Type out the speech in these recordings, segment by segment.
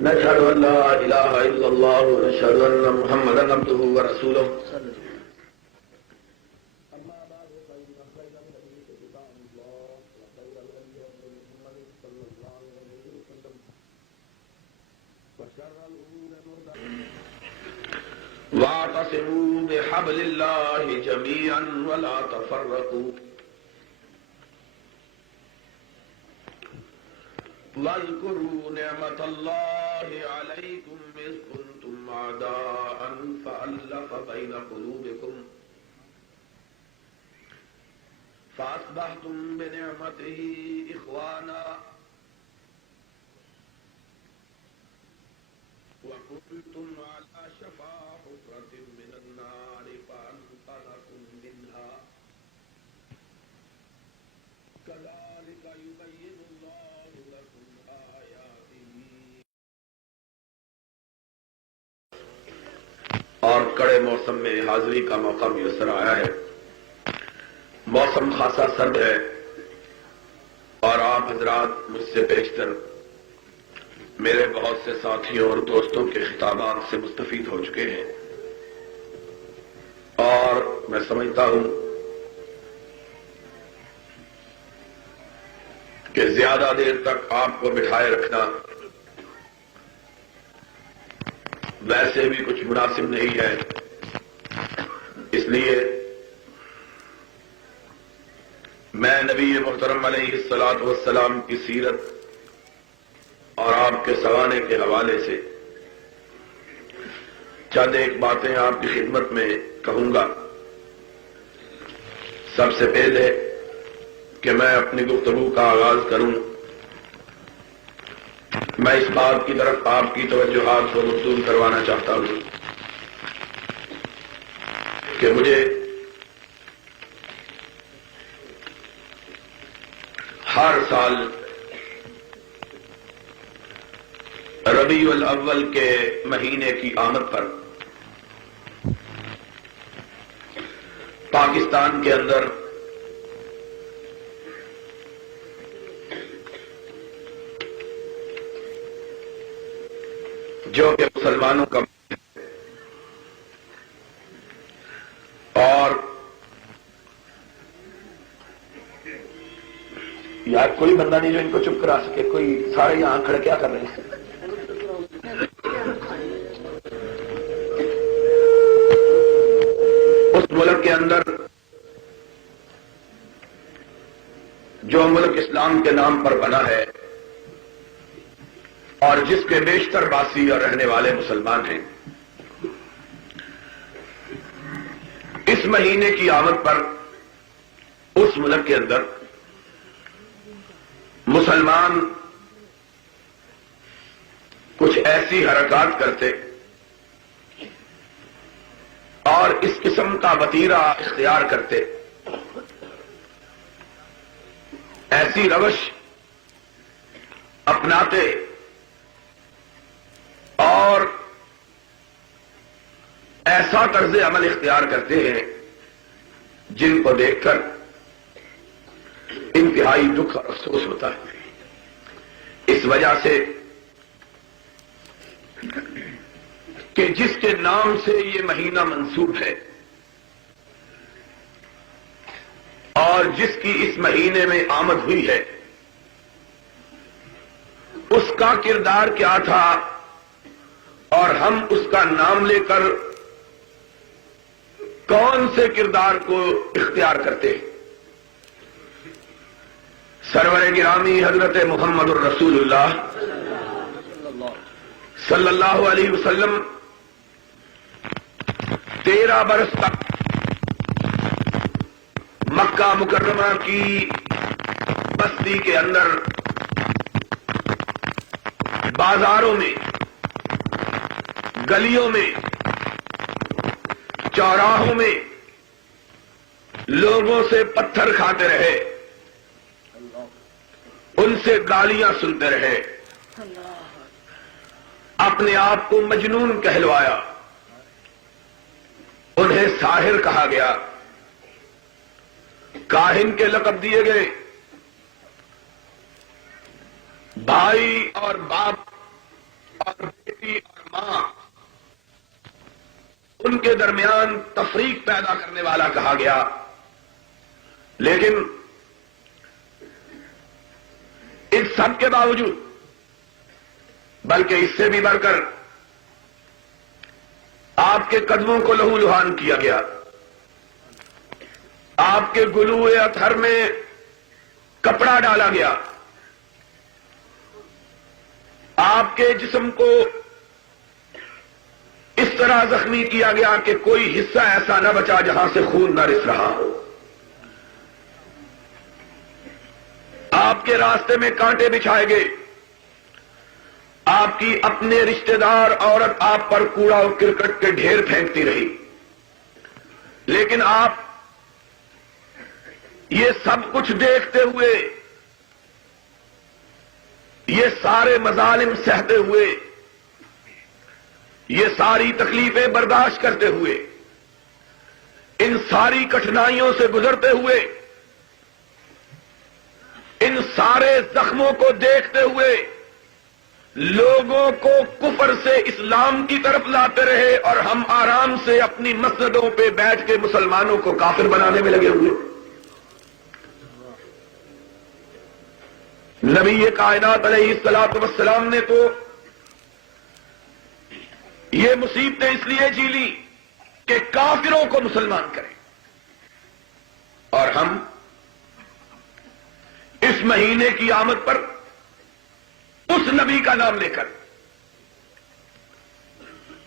نشهد أن لا إله إلا الله ونشهد أن محمدا عبده ورسوله. أما بعد فإن خير الحديث كتاب الله وخير الهدي هدي محمد صلى الله عليه وسلم وشر الأمور محدثاتها واعتصموا بحبل الله جميعا ولا تفرقوا واذكروا نعمة الله عليكم إذ كنتم أعداء فألف بين قلوبكم فأصبحتم بنعمته إخوانا وكنتم على شفا حفرة من النار فأنقذكم منها كذلك يبين الله لكم آياته. اور کڑے موسم میں حاضری کا موقع میسر آیا ہے. موسم خاصا سرد ہے اور آپ حضرات مجھ سے بیشتر میرے بہت سے ساتھیوں اور دوستوں کے خطابات سے مستفید ہو چکے ہیں، اور میں سمجھتا ہوں کہ زیادہ دیر تک آپ کو بٹھائے رکھنا ویسے بھی کچھ مناسب نہیں ہے. اس لیے میں نبی محترم علیہ الصلوۃ والسلام کی سیرت اور آپ کے سوانے کے حوالے سے چند ایک باتیں آپ کی خدمت میں کہوں گا. سب سے پہلے کہ میں اپنی گفتگو کا آغاز کروں، میں اس بات کی طرف آپ کی توجہات کو مبذول کروانا چاہتا ہوں کہ مجھے ہر سال ربیع الاول کے مہینے کی آمد پر پاکستان کے اندر جو کہ مسلمانوں کا اور یار کوئی بندہ نہیں جو ان کو چپ کرا سکے. کوئی سارے یہاں کھڑے کیا کر رہے ہیں؟ اس ملک کے اندر جو ملک اسلام کے نام پر بنا ہے اور جس کے بیشتر باسی اور رہنے والے مسلمان ہیں، اس مہینے کی آمد پر اس ملک کے اندر مسلمان کچھ ایسی حرکات کرتے اور اس قسم کا وتیرہ اختیار کرتے، ایسی روش اپناتے اور ایسا طرز عمل اختیار کرتے ہیں جن کو دیکھ کر انتہائی دکھ اور افسوس ہوتا ہے. اس وجہ سے کہ جس کے نام سے یہ مہینہ منسوب ہے اور جس کی اس مہینے میں آمد ہوئی ہے، اس کا کردار کیا تھا اور ہم اس کا نام لے کر کون سے کردار کو اختیار کرتے ہیں. سرور گرامی حضرت محمد الرسول اللہ صلی اللہ علیہ وسلم 13 برس تک مکہ مکرمہ کی بستی کے اندر بازاروں میں، گلیوں میں، چوراہوں میں لوگوں سے پتھر کھاتے رہے، ان سے گالیاں سنتے رہے، اپنے آپ کو مجنون کہلوایا، انہیں ساحر کہا گیا، کاہن کے لقب دیے گئے، بھائی اور باپ اور بیٹی اور ماں، ان کے درمیان تفریق پیدا کرنے والا کہا گیا. لیکن اس سب کے باوجود، بلکہ اس سے بھی بڑھ کر آپ کے قدموں کو لہو لہان کیا گیا، آپ کے گلوئے اطہر میں کپڑا ڈالا گیا، آپ کے جسم کو اس طرح زخمی کیا گیا کہ کوئی حصہ ایسا نہ بچا جہاں سے خون نہ رس رہا ہو. آپ کے راستے میں کانٹے بچھائے گئے، آپ کی اپنے رشتہ دار عورت آپ پر کوڑا و کرکٹ کے ڈھیر پھینکتی رہی، لیکن آپ یہ سب کچھ دیکھتے ہوئے، یہ سارے مظالم سہتے ہوئے، یہ ساری تکلیفیں برداشت کرتے ہوئے، ان ساری کٹھنائیوں سے گزرتے ہوئے، ان سارے زخموں کو دیکھتے ہوئے لوگوں کو کفر سے اسلام کی طرف لاتے رہے، اور ہم آرام سے اپنی مسجدوں پہ بیٹھ کے مسلمانوں کو کافر بنانے میں لگے ہوئے. نبی کائنات علیہ الصلوۃ والسلام نے تو یہ مصیبتیں اس لیے جھیلی کہ کافروں کو مسلمان کریں، اور ہم اس مہینے کی آمد پر اس نبی کا نام لے کر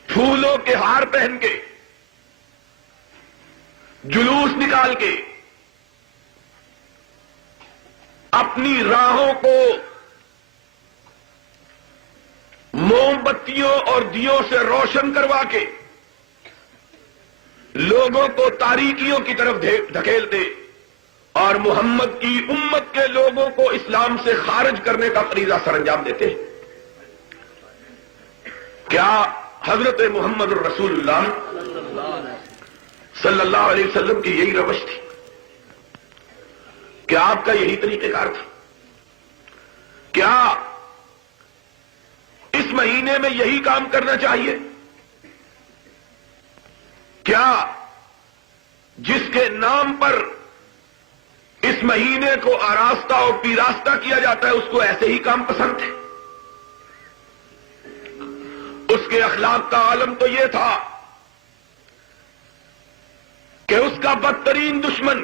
پھولوں کے ہار پہن کے، جلوس نکال کے، اپنی راہوں کو موم بتیوں اور دیوں سے روشن کروا کے لوگوں کو تاریکیوں کی طرف دھکیلتے اور محمد کی امت کے لوگوں کو اسلام سے خارج کرنے کا فریضہ سر انجام دیتے. کیا حضرت محمد الرسول اللہ صلی اللہ علیہ وسلم کی یہی روش تھی؟ کیا آپ کا یہی طریقہ کار تھا؟ کیا اس مہینے میں یہی کام کرنا چاہیے؟ کیا جس کے نام پر اس مہینے کو آراستہ اور پیراستہ کیا جاتا ہے اس کو ایسے ہی کام پسند تھے؟ اس کے اخلاق کا عالم تو یہ تھا کہ اس کا بدترین دشمن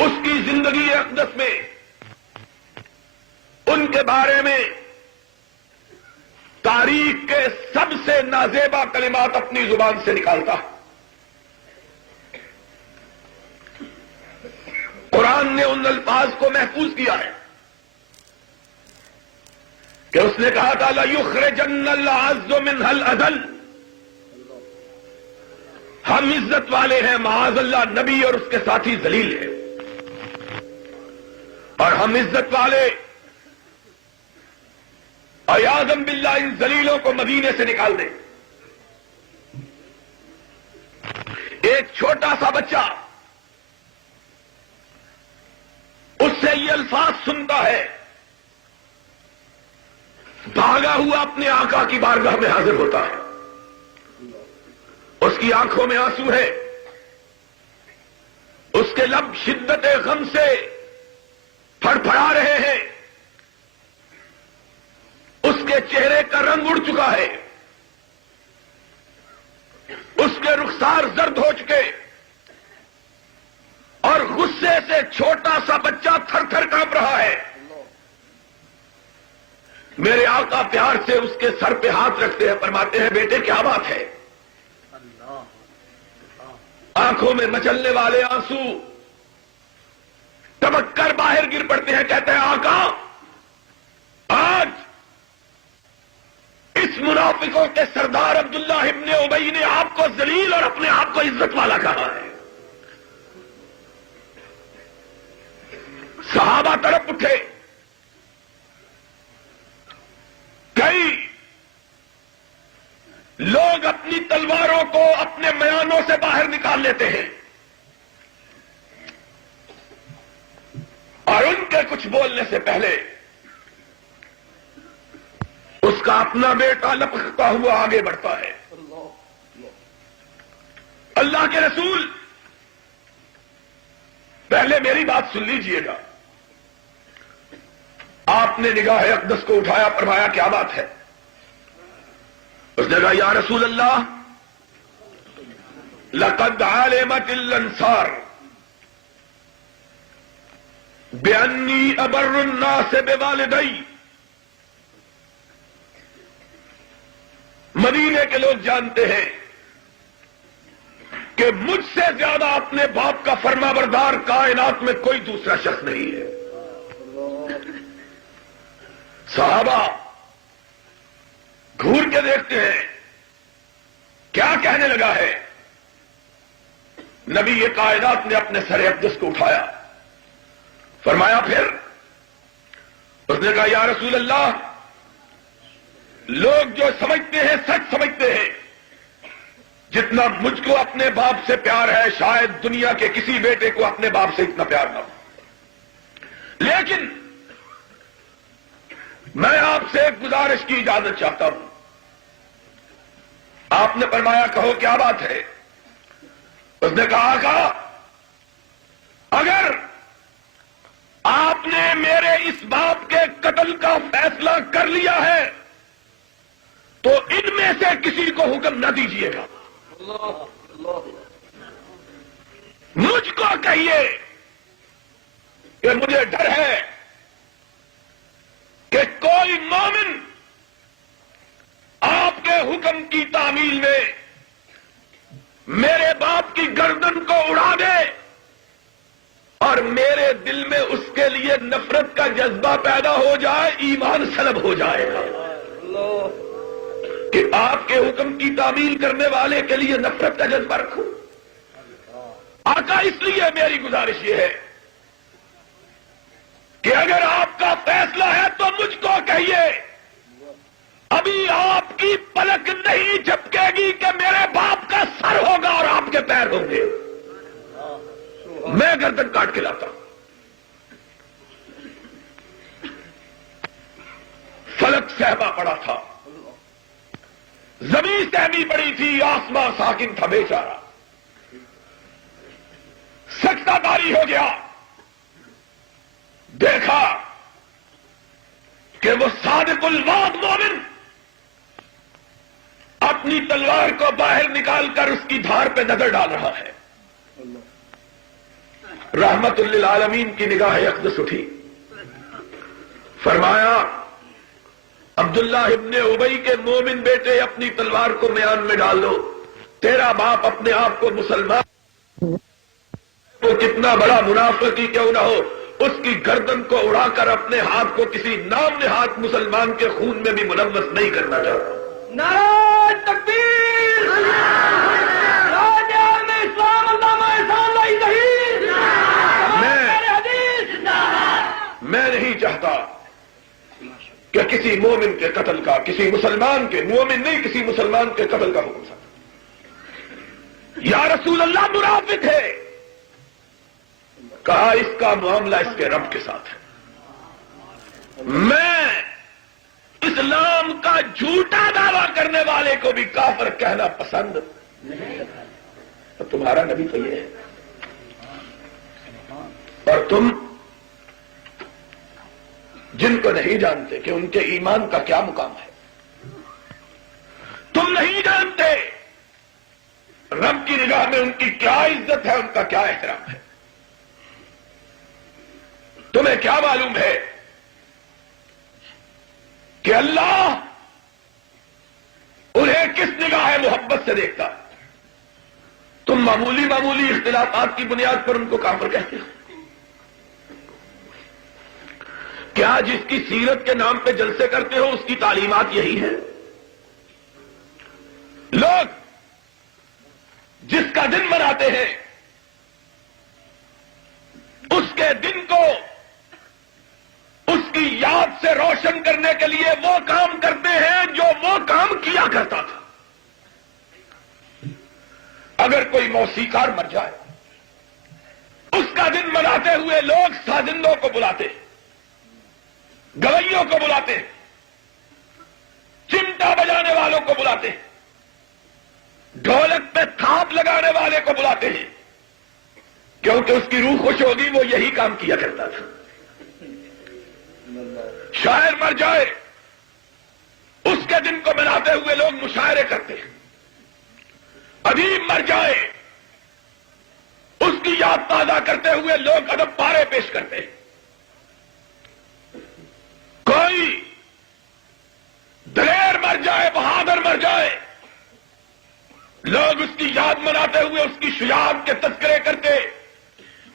اس کی زندگی اقدس میں ان کے بارے میں تاریخ کے سب سے نازیبا کلمات اپنی زبان سے نکالتا. قرآن نے ان الفاظ کو محفوظ کیا ہے کہ اس نے کہا تھا لَيُخْرِجَنَّ الْأَعَزُّ مِنْهَا الْأَذَلَّ. ہم عزت والے ہیں، معاذ اللہ نبی اور اس کے ساتھی ذلیل ہیں، اور ہم عزت والے عیاذاً باللہ ان ذلیلوں کو مدینے سے نکال دیں. ایک چھوٹا سا بچہ اس سے یہ الفاظ سنتا ہے، بھاگا ہوا اپنے آقا کی بارگاہ میں حاضر ہوتا ہے. اس کی آنکھوں میں آنسو ہے، اس کے لب شدت غم سے پھڑپھڑا رہے ہیں، اس کے چہرے کا رنگ اڑ چکا ہے، اس کے رخسار زرد ہو چکے، اور غصے سے چھوٹا سا بچہ تھر تھر کانپ رہا ہے. میرے آقا پیار سے اس کے سر پہ ہاتھ رکھتے ہیں، فرماتے ہیں بیٹے کیا بات ہے؟ آنکھوں میں مچلنے والے آنسو ٹپک کر باہر گر پڑتے ہیں. کہتے ہیں آقا آج اس منافقوں کے سردار عبداللہ ابن ابی نے آپ کو ذلیل اور اپنے آپ کو عزت والا کہا ہے. صحابہ تڑپ اٹھے. کئی لوگ اپنی تلواروں کو اپنے میانوں سے باہر نکال لیتے ہیں اور ان کے کچھ بولنے سے پہلے اس کا اپنا بیٹا لپکتا ہوا آگے بڑھتا ہے. اللہ کے رسول پہلے میری بات سن لیجئے گا. آپ نے نگاہ اقدس کو اٹھایا, فرمایا کیا بات ہے؟ اس نے کہا یا رسول اللہ لقد علمت الانصار بانی ابر الناس بوالدی. مدینے کے لوگ جانتے ہیں کہ مجھ سے زیادہ اپنے باپ کا فرما بردار کائنات میں کوئی دوسرا شخص نہیں ہے. صحابہ گھور کے دیکھتے ہیں کیا کہنے لگا ہے. نبی یہ کائنات نے اپنے سر اقدس کو اٹھایا, فرمایا پھر. اس نے کہا یا رسول اللہ لوگ جو سمجھتے ہیں سچ سمجھتے ہیں, جتنا مجھ کو اپنے باپ سے پیار ہے شاید دنیا کے کسی بیٹے کو اپنے باپ سے اتنا پیار نہ ہو. لیکن میں آپ سے ایک گزارش کی اجازت چاہتا ہوں. آپ نے فرمایا کہو کیا بات ہے؟ اس نے کہا آقا اگر آپ نے میرے اس باپ کے قتل کا فیصلہ کر لیا ہے تو ان میں سے کسی کو حکم نہ دیجیے گا. مجھ کو کہیے کہ مجھے ڈر ہے کہ کوئی مومن آپ کے حکم کی تعمیل میں میرے باپ کی گردن کو اڑا دے اور میرے دل میں اس کے لیے نفرت کا جذبہ پیدا ہو جائے, ایمان سلب ہو جائے گا. کہ آپ کے حکم کی تعمیل کرنے والے کے لیے نفرت کا جذبہ رکھوں. آقا اس لیے میری گزارش یہ ہے کہ اگر آپ کا فیصلہ ہے تو مجھ کو کہیے, ابھی آپ کی پلک نہیں جھپکے گی کہ میرے باپ کا سر ہوگا اور آپ کے پیر ہوں گے. میں گردن کاٹ کے لاتا ہوں. فلک سہما پڑا تھا, زمین سہمی پڑی تھی, آسمان ساکن تھا بیچارہ. سجدہ داری ہو گیا, دیکھا کہ وہ صادق الوعد مومن اپنی تلوار کو باہر نکال کر اس کی دھار پہ نظر ڈال رہا ہے. رحمت للعالمین کی نگاہ اقدس اٹھی, فرمایا عبداللہ ابن ابی کے مومن بیٹے اپنی تلوار کو میان میں ڈال دو. تیرا باپ اپنے آپ کو مسلمان وہ کتنا بڑا منافق ہی کیوں نہ ہو, اس کی گردن کو اڑا کر اپنے ہاتھ کو کسی نام نہاد مسلمان کے خون میں بھی ملوث نہیں کرنا چاہتا. نعرہ تکبیر, راجہ میں اسلام علامہ احسان لائی ظہیر, میں نہیں چاہتا کہ کسی مومن کے قتل کا, کسی مسلمان کے, مومن نہیں کسی مسلمان کے قتل کا حکم سکتا. یا رسول اللہ منافق ہے. کہا اس کا معاملہ اس کے رب کے ساتھ ہے. میں اسلام کا جھوٹا دعویٰ کرنے والے کو بھی کافر کہنا پسند تو تمہارا نبی تو یہ ہے, اور تم جن کو نہیں جانتے کہ ان کے ایمان کا کیا مقام ہے, تم نہیں جانتے رب کی نگاہ میں ان کی کیا عزت ہے, ان کا کیا احترام ہے. تمہیں کیا معلوم ہے کہ اللہ انہیں کس نگاہ محبت سے دیکھتا. تم معمولی معمولی اختلافات کی بنیاد پر ان کو کافر کہتے ہو. کیا جس کی سیرت کے نام پہ جلسے کرتے ہو اس کی تعلیمات یہی ہے؟ لوگ جس کا دن مناتے ہیں اس کے دن کو اس کی یاد سے روشن کرنے کے لیے وہ کام کرتے ہیں جو وہ کام کیا کرتا تھا. اگر کوئی موسیقار مر جائے اس کا دن مناتے ہوئے لوگ سازندوں کو بلاتے ہیں, گویوں کو بلاتے ہیں، چمٹا بجانے والوں کو بلاتے ہیں، ڈھولک پہ تھاپ لگانے والے کو بلاتے ہیں، کیونکہ اس کی روح خوش ہوگی، وہ یہی کام کیا کرتا تھا۔ شاعر مر جائے، اس کے دن کو مناتے ہوئے لوگ مشاعرے کرتے ہیں، ادیب مر جائے، اس کی یاد تازہ کرتے ہوئے لوگ ادب پارے پیش کرتے ہیں، کوئی دلیر مر جائے، بہادر مر جائے، لوگ اس کی یاد مناتے ہوئے اس کی شجاعت کے تذکرے کرتے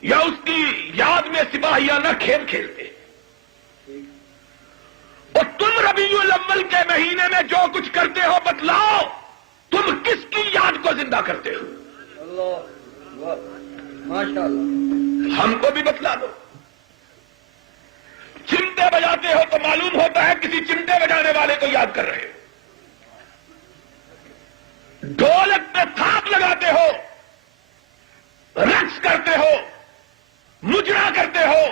یا اس کی یاد میں سپاہیانہ کھیل کھیلتے۔ اور تم ربیع الاول کے مہینے میں جو کچھ کرتے ہو بتلاؤ، تم کس کی یاد کو زندہ کرتے ہو؟ ماشاءاللہ، ہم کو بھی بتلا دو۔ چمٹے بجاتے ہو تو معلوم ہوتا ہے کسی چمٹے بجانے والے کو یاد کر رہے ہو، ڈھولک پہ تھاپ لگاتے ہو، رقص کرتے ہو، مجرا کرتے ہو،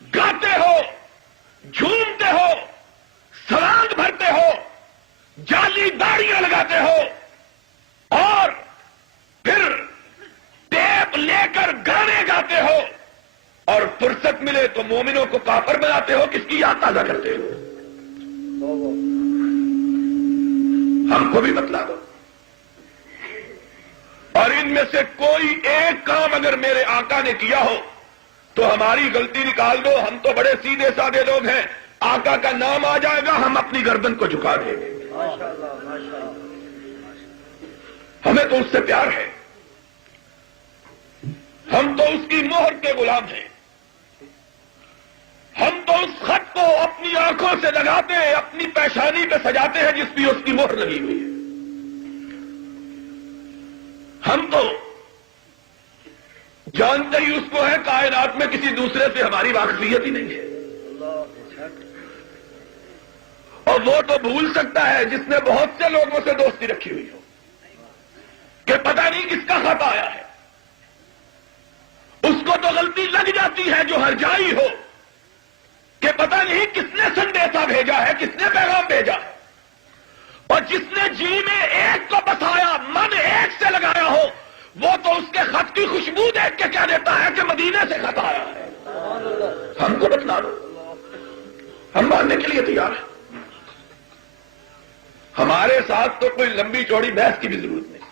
گاتے ہو، جھومتے ہو، سلانگ بھرتے ہو، جعلی داڑیاں لگاتے ہو، اور پھر ٹیپ لے کر گانے گاتے ہو، اور فرصت ملے تو مومنوں کو کافر بناتے ہو، کس کی یاد تازہ کرتے ہو؟ ہم کو بھی بتلا دو۔ اور ان میں سے کوئی ایک کام اگر میرے آقا نے کیا ہو تو ہماری غلطی نکال دو، ہم تو بڑے سیدھے سادے لوگ ہیں، آقا کا نام آ جائے گا ہم اپنی گردن کو جھکا دیں گے، ہمیں تو اس سے پیار ہے، ہم تو اس کی مہر کے غلام ہیں، ہم تو اس خط کو اپنی آنکھوں سے لگاتے ہیں، اپنی پیشانی پہ سجاتے ہیں جس پہ اس کی مہر لگی ہوئی ہے۔ ہم تو جانتے ہی اس کو ہے، کائنات میں کسی دوسرے سے ہماری واقفیت ہی نہیں ہے، اور وہ تو بھول سکتا ہے جس نے بہت سے لوگوں سے دوستی رکھی ہوئی ہو کہ پتہ نہیں کس کا خط آیا ہے، اس کو تو غلطی لگ جاتی ہے جو ہرجائی ہو کہ پتہ نہیں کس نے سندیسا بھیجا ہے، کس نے پیغام بھیجا ہے، اور جس نے جی میں ایک کو بسایا، من ایک سے لگایا ہو، وہ تو اس کے خط کی خوشبو دیکھ کے کہہ دیتا ہے کہ مدینے سے خط آیا ہے۔ ہم کو بتلا دو، ہم ماننے کے لیے تیار ہیں، ہمارے ساتھ تو کوئی لمبی چوڑی بحث کی بھی ضرورت نہیں،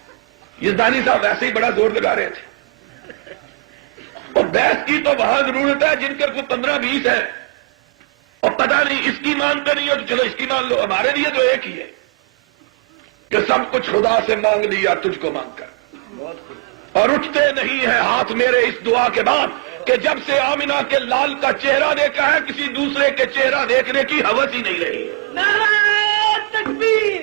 یہ دانی صاحب ویسے ہی بڑا زور لگا رہے تھے، اور بحث کی تو وہاں ضرورت ہے جن کے کوئی 15-20 ہے، اور پتہ نہیں اس کی مانتے نہیں ہو تو چلو اس کی مان لو، ہمارے لیے تو ایک ہی ہے کہ سب کچھ خدا سے مانگ لیا تجھ کو مانگ کر، اور اٹھتے نہیں ہیں ہاتھ میرے اس دعا کے بعد کہ جب سے آمنہ کے لال کا چہرہ دیکھا ہے کسی دوسرے کے چہرہ دیکھنے کی حوث ہی نہیں رہی۔ نعرہ تکبیر،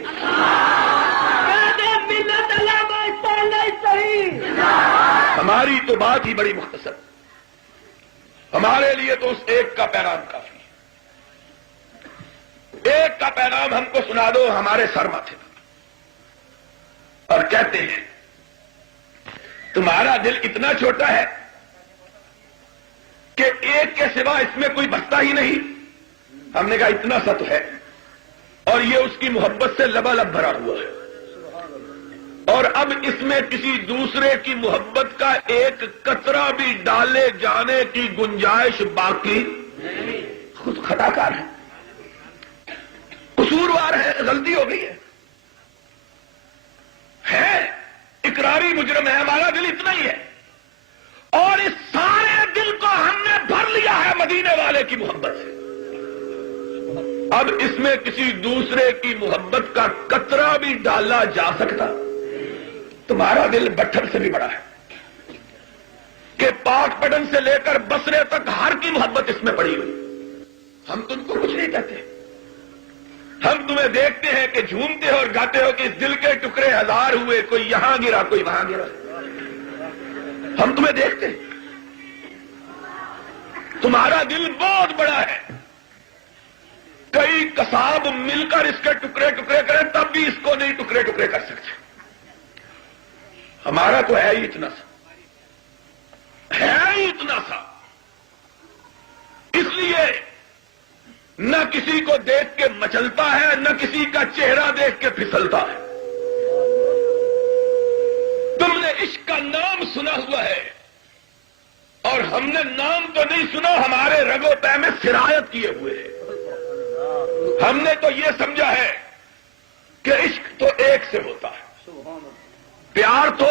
ملت علامہ اصطلاح صحیح۔ ہماری تو بات ہی بڑی مختصر، ہمارے لیے تو اس ایک کا پیغام کافی ہے، ایک کا پیغام ہم کو سنا دو ہمارے سر ماتھے پر، اور کہتے ہیں تمہارا دل اتنا چھوٹا ہے کہ ایک کے سوا اس میں کوئی بستا ہی نہیں۔ ہم نے کہا اتنا سا تو ہے، اور یہ اس کی محبت سے لبالب بھرا ہوا ہے، اور اب اس میں کسی دوسرے کی محبت کا ایک قطرہ بھی ڈالے جانے کی گنجائش باقی خود خطا کار ہے، قصوروار ہے، غلطی ہو گئی ہے اقراری مجرم ہے، ہمارا دل اتنا ہی ہے، اور اس سارے دل کو ہم نے بھر لیا ہے مدینے والے کی محبت سے۔ اب اس میں کسی دوسرے کی محبت کا قطرہ بھی ڈالا جا سکتا؟ تمہارا دل بٹھر سے بھی بڑا ہے کہ پاک پٹن سے لے کر بصرے تک ہر کی محبت اس میں پڑی ہوئی۔ ہم تم کو کچھ نہیں کہتے، ہم تمہیں دیکھتے ہیں کہ جھومتے ہو اور گاتے ہو کہ اس دل کے ٹکڑے ہزار ہوئے، کوئی یہاں گرا کوئی وہاں گرا، ہم تمہیں دیکھتے ہیں، تمہارا دل بہت بڑا ہے، کئی قصاب مل کر اس کے ٹکڑے ٹکڑے کریں تب بھی اس کو نہیں ٹکڑے ٹکڑے کر سکتے، ہمارا تو ہے ہی اتنا سا، ہے ہی اتنا سا۔ اس لیے نہ کسی کو دیکھ کے مچلتا ہے، نہ کسی کا چہرہ دیکھ کے پھسلتا ہے۔ تم نے عشق کا نام سنا ہوا ہے، اور ہم نے نام تو نہیں سنا، ہمارے رگ و پے میں سرایت کیے ہوئے ہیں۔ ہم نے تو یہ سمجھا ہے کہ عشق تو ایک سے ہوتا ہے، پیار تو،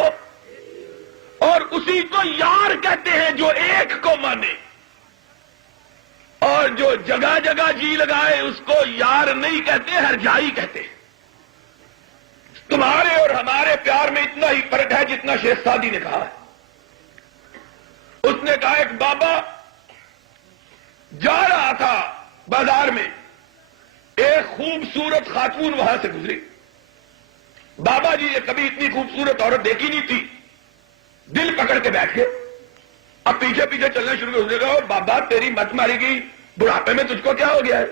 اور اسی کو یار کہتے ہیں جو ایک کو مانے، اور جو جگہ جگہ جی لگائے اس کو یار نہیں کہتے، ہر جائی کہتے ہیں۔ تمہارے اور ہمارے پیار میں اتنا ہی فرق ہے جتنا شیخ سعدی نے کہا ہے۔ اس نے کہا ایک بابا جا رہا تھا بازار میں، ایک خوبصورت خاتون وہاں سے گزری۔ بابا جی نے کبھی اتنی خوبصورت عورت دیکھی نہیں تھی، دل پکڑ کے بیٹھ گئے۔ اب پیچھے پیچھے چلنا شروع کر دے گا، بابا تیری مت ماری گئی، بڑھاپے میں تجھ کو کیا ہو گیا ہے؟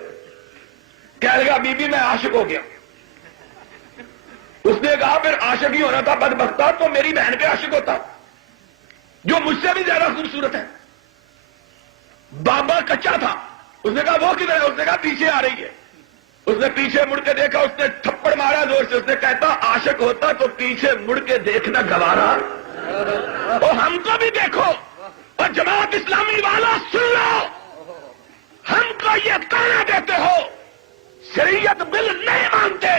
کہہ لگا بی بی میں عاشق ہو گیا۔ اس نے کہا پھر عاشق ہی ہونا تھا بدبختہ، تو میری بہن پہ عاشق ہوتا جو مجھ سے بھی زیادہ خوبصورت ہے۔ بابا کچا تھا، اس نے کہا وہ کدھر ہے؟ اس نے کہا پیچھے آ رہی ہے۔ اس نے پیچھے مڑ کے دیکھا، اس نے تھپڑ مارا زور سے۔ اس نے کہتا عاشق ہوتا تو پیچھے مڑ کے دیکھنا گوارا، اور ہم کو بھی دیکھو، اور جماعت اسلامی والا سن لو، ہم کو یہ کہنا دیتے ہو شریعت بل نہیں مانتے،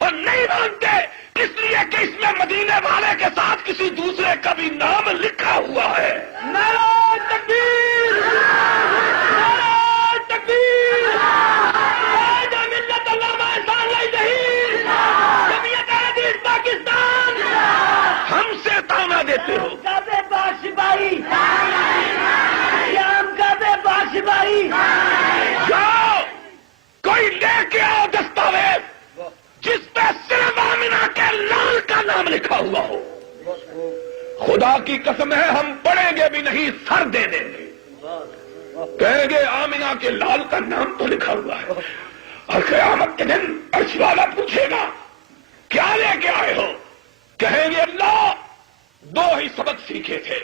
اور نہیں مانتے اس لیے کہ اس میں مدینے والے کے ساتھ کسی دوسرے کا بھی نام لکھا ہوا ہے۔ نعرہ تکبیر، نعرہ تکبیر، قائد ملت علامہ احسان اللہ زہیر، جمعیت اہل حدیث پاکستان۔ ہم سے تانا دیتے ہو، کعبے باشبائی، شام کعبے باشبائی، جاؤ کوئی لے کے آؤ دستاویز جس پہ صرف آمنہ کے لال کا نام لکھا ہوا ہو۔ خدا کی قسم ہے ہم پڑھیں گے بھی نہیں، سر دے دیں گے، کہیں گے آمنہ کے لال کا نام تو لکھا ہوا ہے۔ اور قیامت کے دن عرش والا پوچھے گا کیا لے کے آئے ہو؟ کہیں گے اللہ دو ہی سبق سیکھے تھے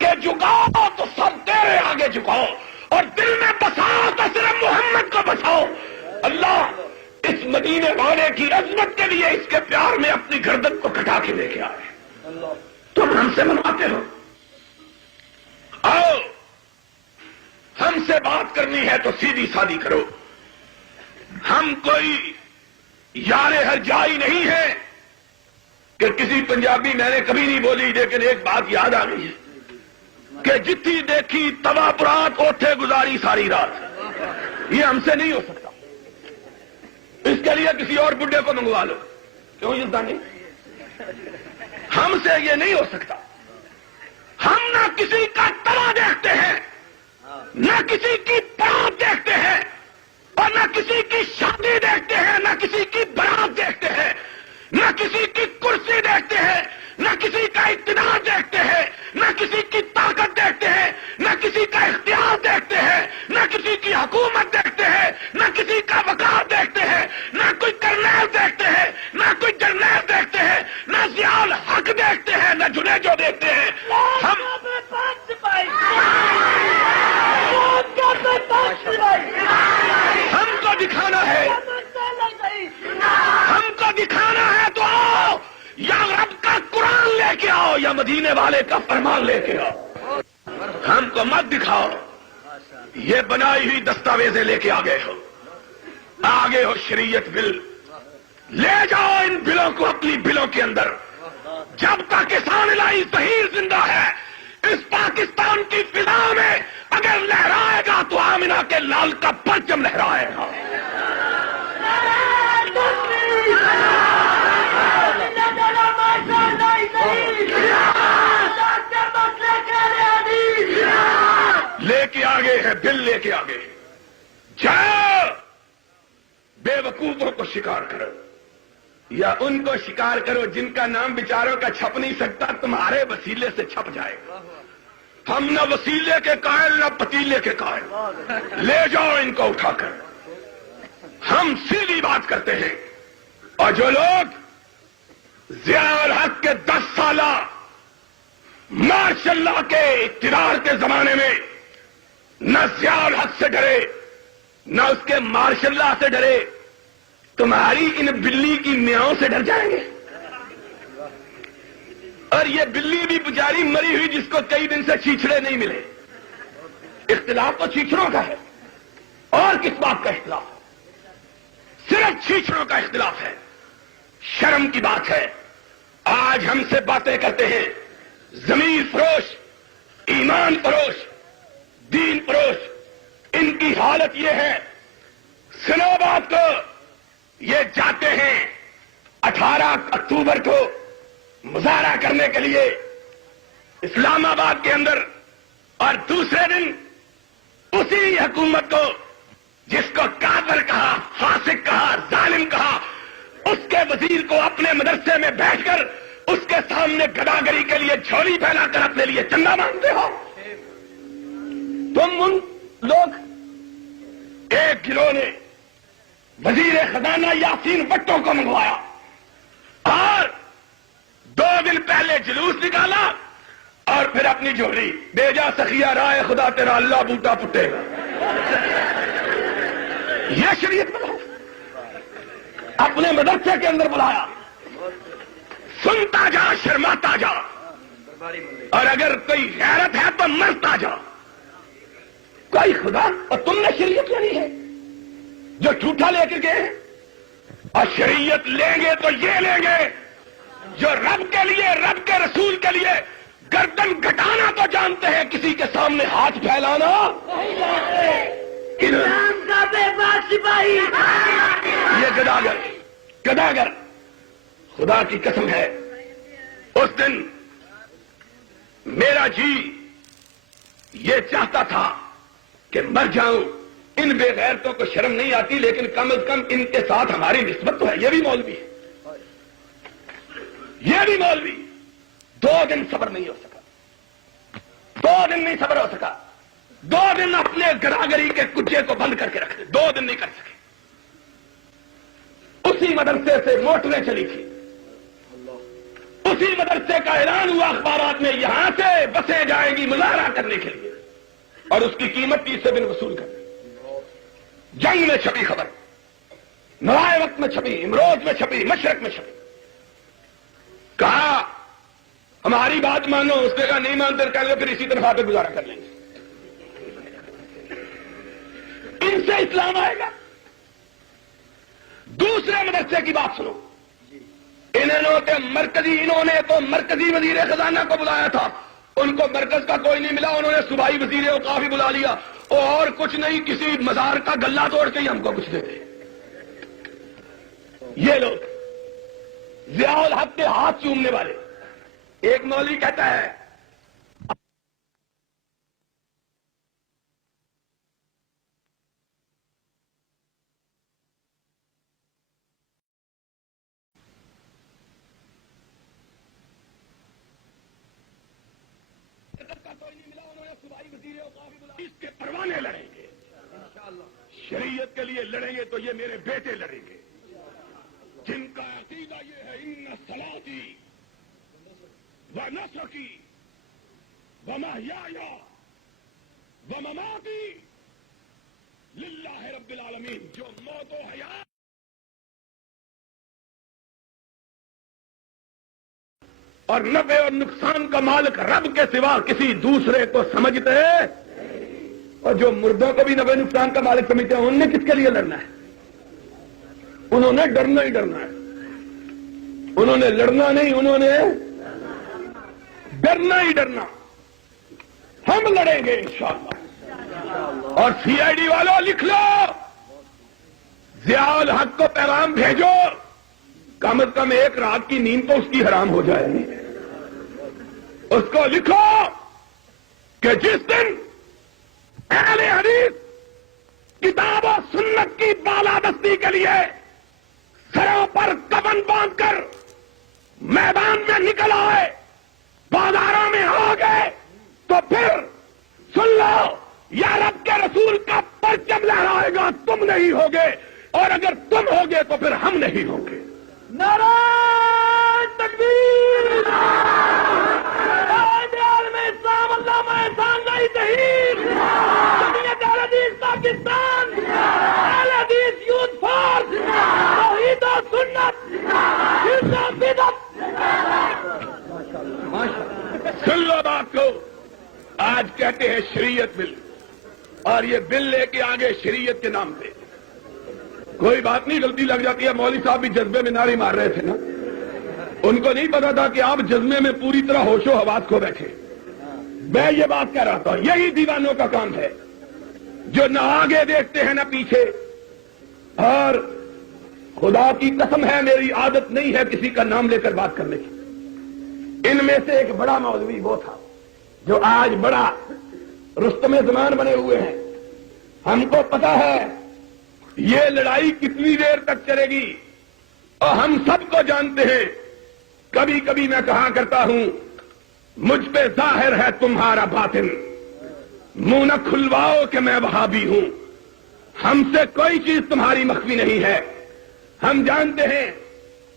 کہ جھکاؤ تو سب تیرے آگے جھکاؤ، اور دل میں بساؤ تو صرف محمد کو بساؤ۔ اللہ اس مدینے والے کی عظمت کے لیے اس کے پیار میں اپنی گردن کو کٹا کے لے کے آئے۔ تم ہم سے منواتے ہو، آؤ ہم سے بات کرنی ہے تو سیدھی سادی کرو۔ ہم کوئی یار ہر جائی نہیں ہے کہ کسی پنجابی میں نے کبھی نہیں بولی، لیکن ایک بات یاد آ گئی ہے کہ جتنی دیکھی توا پرات اوٹھے گزاری ساری رات۔ یہ ہم سے نہیں ہو سکتا، اس کے لیے کسی اور بڈھے کو منگوا لو۔ کیوں یلدانی؟ ہم سے یہ نہیں ہو سکتا۔ ہم نہ کسی کا توا دیکھتے ہیں، نہ کسی کی بارات دیکھتے ہیں، اور نہ کسی کی شادی دیکھتے ہیں، نہ کسی کی بارات دیکھتے ہیں، نہ کسی کی کرسی دیکھتے ہیں، نہ کسی کا اقتدار دیکھتے ہیں، نہ کسی کی طاقت دیکھتے ہیں، نہ کسی کا اختیار دیکھتے ہیں، نہ کسی کی حکومت دیکھتے ہیں، نہ کسی کا وقار دیکھتے ہیں، نہ کوئی کرنیل دیکھتے ہیں، نہ کوئی جرنیل دیکھتے ہیں، نہ ضیاء الحق دیکھتے ہیں، نہ جنیجو دیکھتے ہیں۔ ہم ہم کو دکھانا ہے، ہم کو دکھانا ہے تو آؤ، یا رب کا قرآن لے کے آؤ یا مدینے والے کا فرمان لے کے آؤ۔ ہم کو مت دکھاؤ یہ بنائی ہوئی دستاویزیں لے کے آگے ہو، آگے ہو شریعت بل، لے جاؤ ان بلوں کو اپنی بلوں کے اندر۔ جب تک کسان لائی ظہیر زندہ ہے اس پاکستان کی فضا میں، اگر لہرائے گا تو آمنہ کے لال کا پرچم لہرائے گا۔ لے کے آگے ہے، بل لے کے آگے ہے۔ جاؤ بے وقوفوں کو شکار کرو، یا ان کو شکار کرو جن کا نام بیچاروں کا چھپ نہیں سکتا، تمہارے وسیلے سے چھپ جائے گا۔ ہم نہ وسیلے کے قائل نہ پتیلے کے قائل، لے جاؤ ان کو اٹھا کر۔ ہم سیدھی بات کرتے ہیں، اور جو لوگ ضیاء الحق کے 10 سالہ ماشاء اللہ کے اقتدار کے زمانے میں نہ ضیاء الحق سے ڈرے، نہ اس کے مارشل لا سے ڈرے، تمہاری ان بلی کی میاؤں سے ڈر جائیں گے؟ اور یہ بلی بھی بیچاری مری ہوئی جس کو کئی دن سے چیچڑے نہیں ملے۔ اختلاف تو چیچڑوں کا ہے، اور کس بات کا اختلاف ہے؟ صرف چیچڑوں کا اختلاف ہے۔ شرم کی بات ہے، آج ہم سے باتیں کرتے ہیں ضمیر فروش، ایمان فروش، دین فروش، ان کی حالت یہ ہے، سنو بات کو، یہ جاتے ہیں 18 اکتوبر کو مظاہرہ کرنے کے لیے اسلام آباد کے اندر، اور دوسرے دن اسی حکومت کو جس کو کافر کہا، فاسق کہا، ظالم کہا، اس کے وزیر کو اپنے مدرسے میں بیٹھ کر اس کے سامنے گداگری کے لیے جھولی پھیلا کر اپنے لیے چندہ مانگتے ہو۔ تم ان لوگ، ایک گروہ نے وزیر خزانہ یاسین بٹو کو منگوایا اور 2 دن پہلے جلوس نکالا، اور پھر اپنی جھولی بے جا سخیا رائے خدا تیرا اللہ بوٹا پٹے گا۔ یہ شریعت بنا، اپنے مدرسے کے اندر بلایا، سنتا جا، شرماتا جا، اور اگر کوئی غیرت ہے تو مرتا جا۔ کوئی خدا، اور تم نے شریعت لینی ہے جو جھوٹا لے کے گئے ہیں، اور شریعت لیں گے تو یہ لیں گے جو رب کے لیے، رب کے رسول کے لیے گردن گھٹانا تو جانتے ہیں، کسی کے سامنے ہاتھ پھیلانا یہ گداگر خدا کی قسم ہے۔ اس دن میرا جی یہ چاہتا تھا کہ مر جاؤں، ان بے غیرتوں کو شرم نہیں آتی، لیکن کم از کم ان کے ساتھ ہماری نسبت تو ہے۔ یہ بھی مولوی ہے، یہ بھی مولوی 2 دن صبر نہیں ہو سکا، 2 دن نہیں صبر ہو سکا، 2 دن اپنے گراگری کے کجے کو بند کر کے رکھ دے، 2 دن نہیں کر سکے۔ اسی مدرسے سے موٹریں چلی تھی، اسی مدرسے کا اعلان ہوا اخبارات میں، یہاں سے بسیں جائیں گی مظاہرہ کرنے کے لیے، اور اس کی قیمت 30 بن وصول کرنے۔ جنگ میں چھپی خبر، نوائے وقت میں چھپی، امروز میں چھپی، مشرق میں چھپی۔ کہا ہماری بات مانو، اس نے کہا نہیں مانتے، کہہ لو پھر اسی تنخواہ پہ گزارا کر لیں گے۔ ان سے اسلام آئے گا؟ دوسرے مدرسے کی بات سنو، انہوں نے تو مرکزی وزیر خزانہ کو بلایا تھا، ان کو مرکز کا کوئی نہیں ملا، انہوں نے صوبائی وزیر اوقاف ہی بلا لیا، اور کچھ نہیں، کسی مزار کا گلہ توڑ کے ہی ہم کو کچھ دیتے۔ یہ لوگ ضیاء الحق کے ہاتھ چومنے والے۔ ایک مولوی کہتا ہے اس کے پروانے لڑیں گے، شریعت کے لیے لڑیں گے تو یہ میرے بیٹے لڑیں گے، جن کا عقیدہ یہ ہے ان صلاتی و نسکی و محیای و مماتی للہ رب العالمین، جو موت و حیات اور نفع اور نقصان کا مالک رب کے سوا کسی دوسرے کو سمجھتے ہیں، اور جو مردوں کو بھی نفع نقصان کا مالک سمجھتے ہیں، انہوں نے کس کے لیے لڑنا ہے؟ انہوں نے ڈرنا ہی ڈرنا ہے، انہوں نے لڑنا نہیں، انہوں نے ڈرنا ہی ڈرنا۔ ہم لڑیں گے انشاءاللہ۔ اور سی آئی ڈی والوں لکھ لو، ضیاء الحق کو پیغام بھیجو، کم از کم ایک رات کی نیند تو اس کی حرام ہو جائے گی۔ اس کو لکھو کہ جس دن اہل حدیث کتاب و سنت کی بالادستی کے لیے سروں پر کفن باندھ کر میدان میں نکل آئے، بازاروں میں آ گئے، تو پھر سن لو، یا رب کے رسول کا پرچم لہرائے گا، تم نہیں ہوگے، اور اگر تم ہوگے تو پھر ہم نہیں ہوں گے۔ نعرہ تکبیر، عالم اسلام علامہ احسان اللہ ظہیر، جمعیت اہل حدیث پاکستان آج کہتے ہیں شریعت بل، اور یہ بل لے کے آگے شریعت کے نام پہ کوئی بات نہیں، غلطی لگ جاتی ہے۔ مولوی صاحب بھی جذبے میں نعرے مار رہے تھے نا، ان کو نہیں پتا تھا کہ آپ جذبے میں پوری طرح ہوش و حواس کھو بیٹھے۔ میں یہ بات کہہ رہا تھا، یہی دیوانوں کا کام ہے جو نہ آگے دیکھتے ہیں نہ پیچھے۔ اور خدا کی قسم ہے میری عادت نہیں ہے کسی کا نام لے کر بات کرنے کی۔ ان میں سے ایک بڑا مولوی وہ تھا جو آج بڑا رستم زمان بنے ہوئے ہیں۔ ہم کو پتا ہے یہ لڑائی کتنی دیر تک چلے گی، اور ہم سب کو جانتے ہیں۔ کبھی کبھی میں کہا کرتا ہوں مجھ پہ ظاہر ہے تمہارا باطن، منہ نہ کھلواؤ کہ میں وہابی ہوں۔ ہم سے کوئی چیز تمہاری مخفی نہیں ہے۔ ہم جانتے ہیں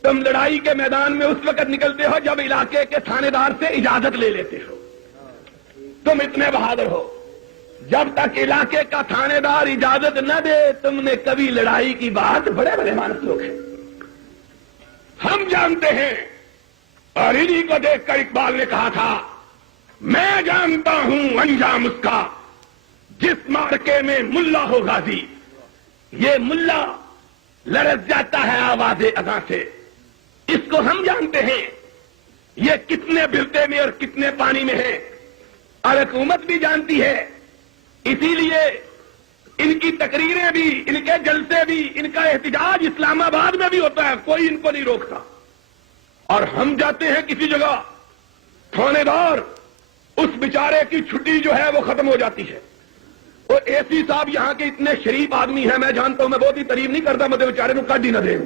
تم لڑائی کے میدان میں اس وقت نکلتے ہو جب علاقے کے تھانے دار سے اجازت لے لیتے ہو۔ تم اتنے بہادر ہو، جب تک علاقے کا تھانے دار اجازت نہ دے تم نے کبھی لڑائی کی بات، بڑے بڑے مانس لوگ ہیں۔ ہم جانتے ہیں، اور انہی کو دیکھ کر اقبال نے کہا تھا میں جانتا ہوں انجام اس کا جس مارکے میں ملا ہو غازی۔ یہ ملا لرز جاتا ہے آواز اذاں سے، اس کو ہم جانتے ہیں یہ کتنے برتے میں اور کتنے پانی میں ہے، اور حکومت بھی جانتی ہے۔ اسی لیے ان کی تقریریں بھی، ان کے جلسے بھی، ان کا احتجاج اسلام آباد میں بھی ہوتا ہے، کوئی ان کو نہیں روکتا۔ اور ہم جاتے ہیں کسی جگہ، تھانے دار اس بیچارے کی چھٹی جو ہے وہ ختم ہو جاتی ہے۔ اور اے سی صاحب یہاں کے اتنے شریف آدمی ہیں، میں جانتا ہوں، میں بہت ہی تعریف نہیں کرتا، مجھے بیچارے کو کڈ ہی نہ دیں۔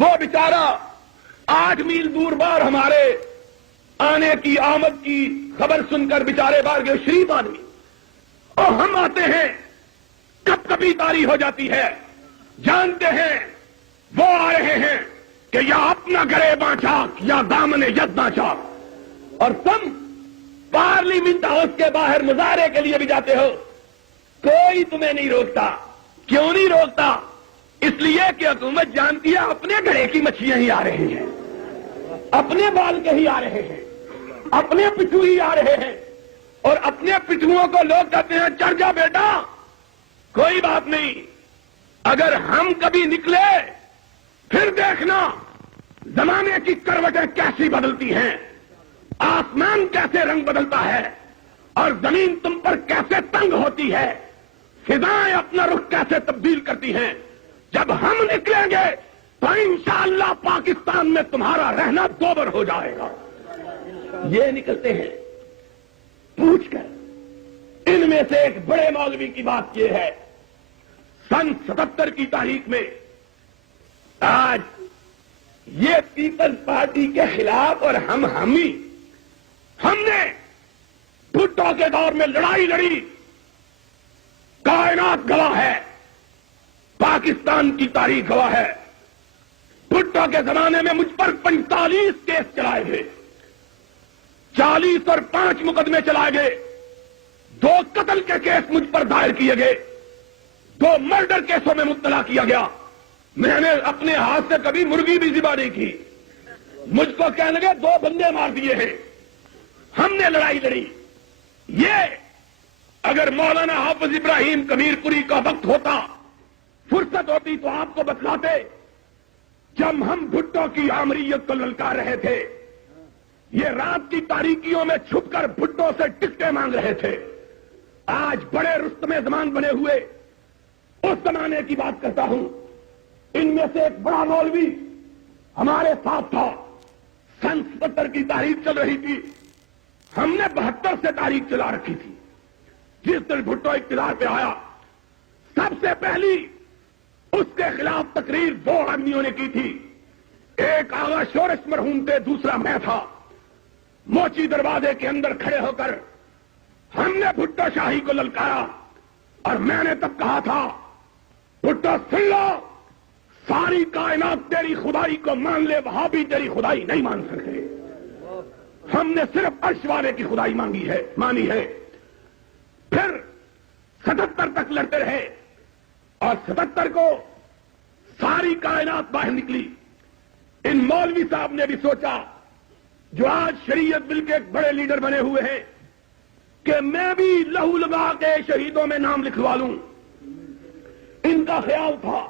وہ بیچارہ 8 میل دور بار ہمارے آنے کی آمد کی خبر سن کر بیچارے باہر گئے، شریف آدمی، اور ہم آتے ہیں کب کبھی تاری ہو جاتی ہے، جانتے ہیں وہ آ رہے ہیں کہ یا اپنا گرے چاک یا دامن یزنا چاک، اور تم پارلیمنٹ ہاؤس کے باہر مظاہرے کے لیے بھی جاتے ہو، کوئی تمہیں نہیں روکتا۔ کیوں نہیں روکتا؟ اس لیے کہ حکومت جانتی ہے اپنے گھڑے کی مچھلیاں ہی آ رہی ہیں، اپنے بال کے ہی آ رہے ہیں، اپنے پٹھو ہی آ رہے ہیں، اور اپنے پٹھوؤں کو لوگ کہتے ہیں چڑھ جا بیٹا، کوئی بات نہیں۔ اگر ہم کبھی نکلے پھر دیکھنا زمانے کی کروٹیں کیسی بدلتی ہیں، آسمان کیسے رنگ بدلتا ہے، اور زمین تم پر کیسے تنگ ہوتی ہے، فضائیں اپنا رخ کیسے تبدیل کرتی ہیں۔ جب ہم نکلیں گے تو انشاءاللہ پاکستان میں تمہارا رہنا دوبر ہو جائے گا۔ یہ نکلتے ہیں پوچھ کر۔ ان میں سے ایک بڑے مولوی کی بات یہ ہے، سن 77 کی تاریخ میں آج یہ پیپلز پارٹی کے خلاف اور ہم نے بھٹو کے دور میں لڑائی لڑی، کائنات گواہ ہے، پاکستان کی تاریخ گواہ ہے۔ بھٹو کے زمانے میں مجھ پر 45 کیس چلائے گئے، 40 اور 5 مقدمے چلائے گئے، 2 قتل کے کیس مجھ پر دائر کیے گئے، 2 مرڈر کیسوں میں مبتلا کیا گیا۔ میں نے اپنے ہاتھ سے کبھی مرغی بھی ذبح نہیں کی، مجھ کو کہنے لگے 2 بندے مار دیے ہیں۔ ہم نے لڑائی لڑی۔ یہ اگر مولانا حافظ ابراہیم کبیر پوری کا وقت ہوتا، فرصت ہوتی تو آپ کو بتلاتے، جب ہم بھٹو کی آمریت کو للکار رہے تھے، یہ رات کی تاریکیوں میں چھپ کر بھٹو سے ٹکٹیں مانگ رہے تھے۔ آج بڑے رستم زمان بنے ہوئے اس زمانے کی بات کرتا ہوں۔ ان میں سے ایک بڑا مولوی ہمارے ساتھ تھا۔ سن 77 کی تاریخ چل رہی تھی، ہم نے 72 سے تاریخ چلا رکھی تھی۔ جس دن بھٹو اقتدار پہ آیا، سب سے پہلی اس کے خلاف تقریر 2 آدمیوں نے کی تھی۔ ایک آغا شورش مرحوم تھے، دوسرا میں تھا۔ موچی دروازے کے اندر کھڑے ہو کر ہم نے بھٹو شاہی کو للکارا، اور میں نے تب کہا تھا بھٹو سن لو، ساری کائنات تیری خدائی کو مان لے، وہاں بھی تیری خدائی نہیں مان سکتے۔ ہم نے صرف عرش والے کی خدائی مانی ہے۔ پھر 77 تک لڑتے رہے، اور 77 کو ساری کائنات باہر نکلی۔ ان مولوی صاحب نے بھی سوچا، جو آج شریعت بل کے ایک بڑے لیڈر بنے ہوئے ہیں، کہ میں بھی لہو لگا کے شہیدوں میں نام لکھوا لوں. ان کا خیال تھا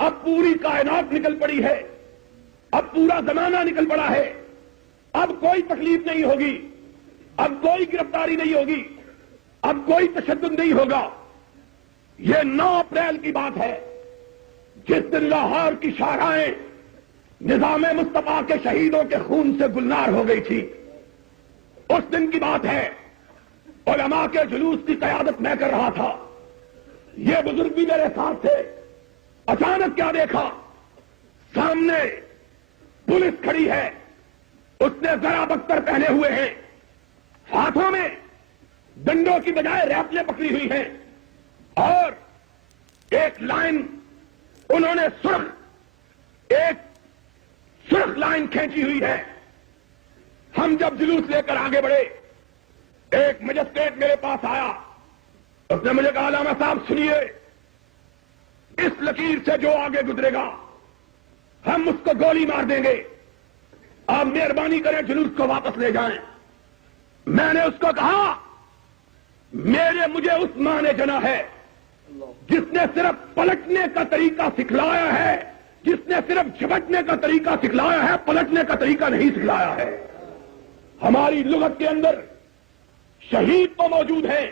اب پوری کائنات نکل پڑی ہے, اب پورا زمانہ نکل پڑا ہے, اب کوئی تکلیف نہیں ہوگی, اب کوئی گرفتاری نہیں ہوگی, اب کوئی تشدد نہیں ہوگا. یہ 9 اپریل کی بات ہے جس دن لاہور کی شاہراہیں نظام مصطفیٰ کے شہیدوں کے خون سے گلنار ہو گئی تھی. اس دن کی بات ہے. علماء کے جلوس کی قیادت میں کر رہا تھا, یہ بزرگ بھی میرے ساتھ تھے. اچانک کیا دیکھا, سامنے پولیس کھڑی ہے, اس نے ذرا بختر پہنے ہوئے ہیں, ہاتھوں میں ڈنڈوں کی بجائے ریفلیں پکڑی ہوئی ہیں, اور ایک لائن انہوں نے ایک سرخ لائن کھینچی ہوئی ہے. ہم جب جلوس لے کر آگے بڑھے, ایک مجسٹریٹ میرے پاس آیا, اس نے مجھے کہا علامہ صاحب سنیے, اس لکیر سے جو آگے گزرے گا ہم اس کو گولی مار دیں گے, آپ مہربانی کریں جلوس کو واپس لے جائیں. میں نے اس کو کہا مجھے اس ماں نے جنا ہے جس نے صرف پلٹنے کا طریقہ سکھلایا ہے, جس نے صرف جھپٹنے کا طریقہ سکھلایا ہے, پلٹنے کا طریقہ نہیں سکھلایا ہے. ہماری لغت کے اندر شہید تو موجود ہے,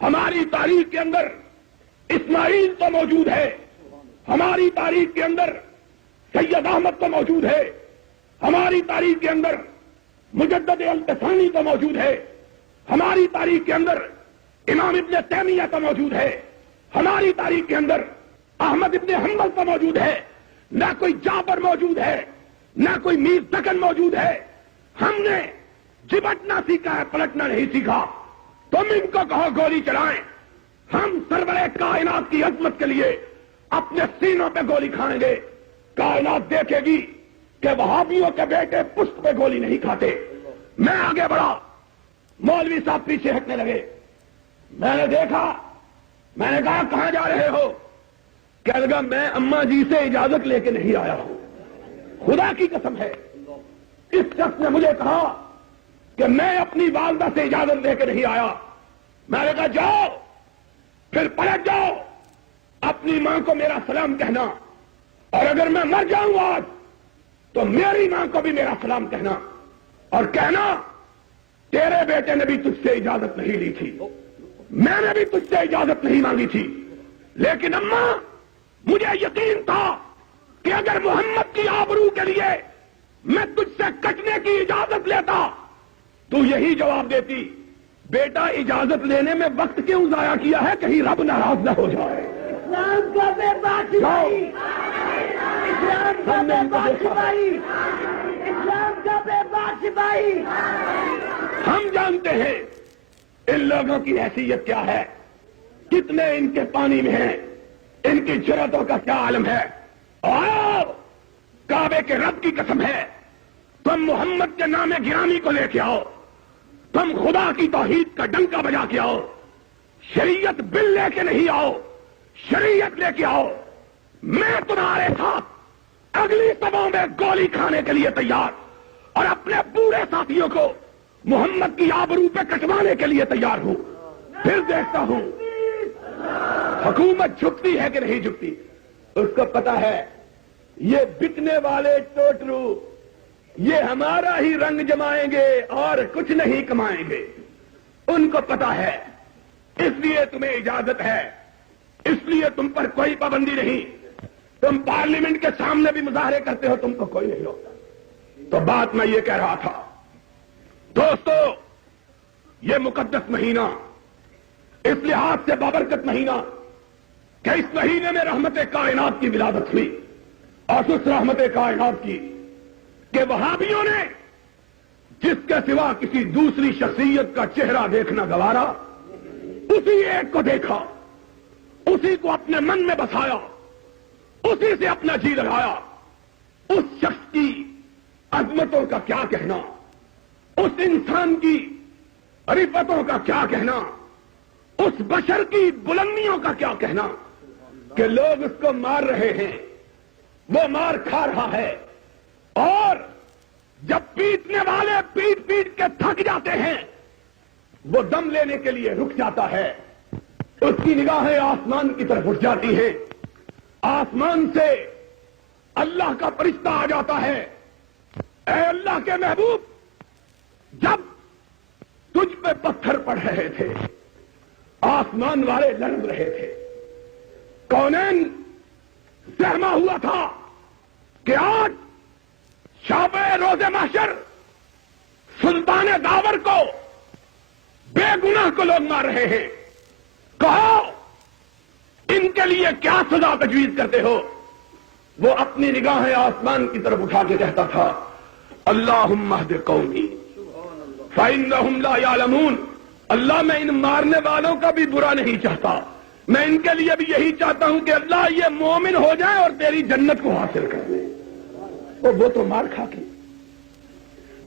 ہماری تاریخ کے اندر اسماعیل تو موجود ہے, ہماری تاریخ کے اندر سید احمد تو موجود ہے, ہماری تاریخ کے اندر مجدد التسانی تو موجود ہے, ہماری تاریخ کے اندر امام ابن تیمیہ تو موجود ہے, ہماری تاریخ کے اندر احمد ابن حنبل تو موجود ہے. نہ کوئی جابر موجود ہے, نہ کوئی میر دکن موجود ہے. ہم نے جبٹنا سیکھا ہے, پلٹنا نہیں سیکھا. تم ان کو کہو گولی چلائیں, ہم سرور کائنات کی عظمت کے لیے اپنے سینوں پہ گولی کھائیں گے. کائنات دیکھے گی کہ وہابیوں کے بیٹے پشت پہ گولی نہیں کھاتے. میں آگے بڑھا, مولوی صاحب پیچھے ہٹنے لگے. میں نے دیکھا, میں نے کہا کہاں جا رہے ہو؟ کہنے لگا میں اماں جی سے اجازت لے کے نہیں آیا ہوں, خدا کی قسم ہے. اس شخص نے مجھے کہا کہ میں اپنی والدہ سے اجازت لے کے نہیں آیا. میں نے کہا جاؤ, پھر پلٹ جاؤ, اپنی ماں کو میرا سلام کہنا, اور اگر میں مر جاؤں آج تو میری ماں کو بھی میرا سلام کہنا, اور کہنا تیرے بیٹے نے بھی تجھ سے اجازت نہیں لی تھی, میں نے بھی تجھ سے اجازت نہیں مانگی تھی, لیکن اماں مجھے یقین تھا کہ اگر محمد کی آبرو کے لیے میں تجھ سے کٹنے کی اجازت لیتا تو یہی جواب دیتی, بیٹا اجازت لینے میں وقت کیوں ضائع کیا ہے, کہیں رب ناراض نہ ہو جائے. اسلام کا بے باک سپاہی, اسلام کا بے باک سپاہی, اسلام کا بے باک سپاہی. ہم جانتے ہیں ان لوگوں کی حیثیت کیا ہے, کتنے ان کے پانی میں ہیں, ان کی جرأتوں کا کیا عالم ہے. اور کعبے کے رب کی قسم ہے, تم محمد کے نام گرامی کو لے کے آؤ, تم خدا کی توحید کا ڈنکا بجا کے آؤ, شریعت بل لے کے نہیں آؤ, شریعت لے کے آؤ. میں تمہارے ساتھ اگلی سبھوں میں گولی کھانے کے لیے تیار, اور اپنے پورے ساتھیوں کو محمد کی آبرو پہ کٹوانے کے لیے تیار ہوں. پھر دیکھتا ہوں حکومت جھکتی ہے کہ نہیں جھکتی. اس کو پتا ہے یہ بکنے والے ٹوٹرو یہ ہمارا ہی رنگ جمائیں گے اور کچھ نہیں کمائیں گے. ان کو پتا ہے, اس لیے تمہیں اجازت ہے, اس لیے تم پر کوئی پابندی نہیں. تم پارلیمنٹ کے سامنے بھی مظاہرے کرتے ہو, تم کو کوئی نہیں روکتا. تو بات میں یہ کہہ رہا تھا دوستو, یہ مقدس مہینہ اس لحاظ سے بابرکت مہینہ کہ اس مہینے میں رحمت کائنات کی ولادت ہوئی, اور اس رحمت کائنات کی کہ وہابیوں نے جس کے سوا کسی دوسری شخصیت کا چہرہ دیکھنا گوارا, اسی ایک کو دیکھا, اسی کو اپنے من میں بسایا, اسی سے اپنا جی لگایا. اس شخص کی عظمتوں کا کیا کہنا, اس انسان کی رفتوں کا کیا کہنا, اس بشر کی بلندیوں کا کیا کہنا کہ لوگ اس کو مار رہے ہیں, وہ مار کھا رہا ہے, اور جب پیٹنے والے پیٹ پیٹ کے تھک جاتے ہیں وہ دم لینے کے لیے رک جاتا ہے، اس کی نگاہیں آسمان کی طرف اٹھ جاتی ہیں، آسمان سے اللہ کا فرشتہ آ جاتا ہے، اے اللہ کے محبوب، جب تجھ پہ پتھر پڑ رہے تھے، آسمان والے لڑ رہے تھے، کونین سہما ہوا تھا کہ آج شب روز محشر سلطان داور کو، بے گناہ کو لوگ مار رہے ہیں، کہو ان کے لیے کیا سزا تجویز کرتے ہو؟ وہ اپنی نگاہیں آسمان کی طرف اٹھا کے کہتا تھا، اللہم اہد قومی فإنہم لا یعلمون، اللہ میں ان مارنے والوں کا بھی برا نہیں چاہتا، میں ان کے لیے بھی یہی چاہتا ہوں کہ اللہ یہ مومن ہو جائے اور تیری جنت کو حاصل کر لے۔ وہ تو مار کھا کے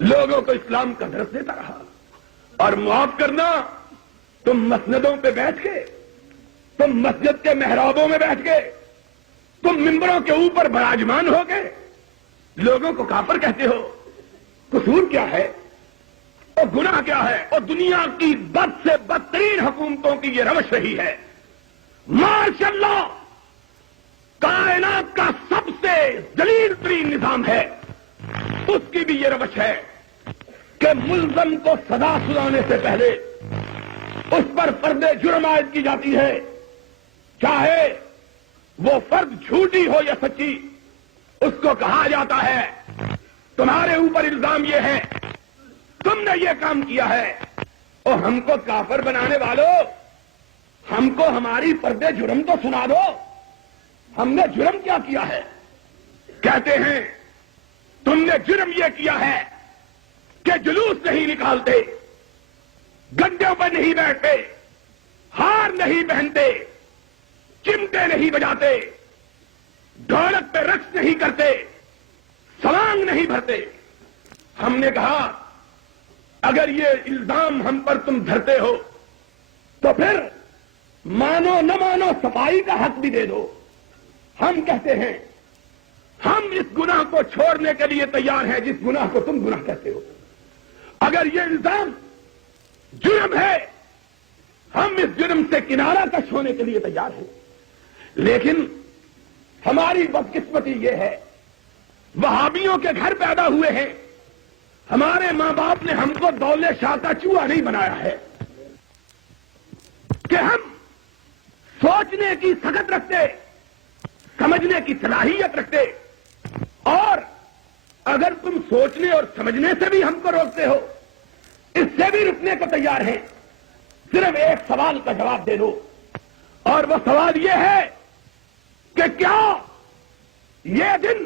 لوگوں کو اسلام کا درس دیتا رہا، اور معاف کرنا، تم مسندوں پہ بیٹھ کے، تم مسجد کے محرابوں میں بیٹھ کے، تم ممبروں کے اوپر براجمان ہو کے لوگوں کو کافر کہتے ہو، قصور کیا ہے اور گناہ کیا ہے؟ اور دنیا کی بد سے بدترین حکومتوں کی یہ روش رہی ہے۔ ماشاءاللہ کائنات کا سب سے ذلیل ترین نظام ہے، اس کی بھی یہ روش ہے کہ ملزم کو سزا سنانے سے پہلے اس پر فرد جرم عائد کی جاتی ہے، چاہے وہ فرد جھوٹی ہو یا سچی، اس کو کہا جاتا ہے تمہارے اوپر الزام یہ ہے، تم نے یہ کام کیا ہے، اور ہم کو کافر بنانے والوں، ہم کو ہماری فرد جرم تو سنا دو، ہم نے جرم کیا کیا ہے؟ کہتے ہیں تم نے جرم یہ کیا ہے کہ جلوس نہیں نکالتے، گدوں پر نہیں بیٹھتے، ہار نہیں پہنتے، چمٹے نہیں بجاتے، ڈھولک پہ رقص نہیں کرتے، سلام نہیں بھرتے۔ ہم نے کہا اگر یہ الزام ہم پر تم دھرتے ہو تو پھر مانو نہ مانو صفائی کا حق بھی دے دو۔ ہم کہتے ہیں ہم اس گناہ کو چھوڑنے کے لیے تیار ہیں جس گناہ کو تم گناہ کہتے ہو۔ اگر یہ الزام جرم ہے، ہم اس جرم سے کنارہ کش ہونے کے لیے تیار ہیں، لیکن ہماری بدقسمتی یہ ہے، وہابیوں کے گھر پیدا ہوئے ہیں، ہمارے ماں باپ نے ہم کو دولے شاہ کا چوہا نہیں بنایا ہے کہ ہم سوچنے کی سخت رکھتے، سمجھنے کی صلاحیت رکھتے، اور اگر تم سوچنے اور سمجھنے سے بھی ہم کو روکتے ہو، اس سے بھی رکنے کو تیار ہیں، صرف ایک سوال کا جواب دے دو، اور وہ سوال یہ ہے کہ کیا یہ دن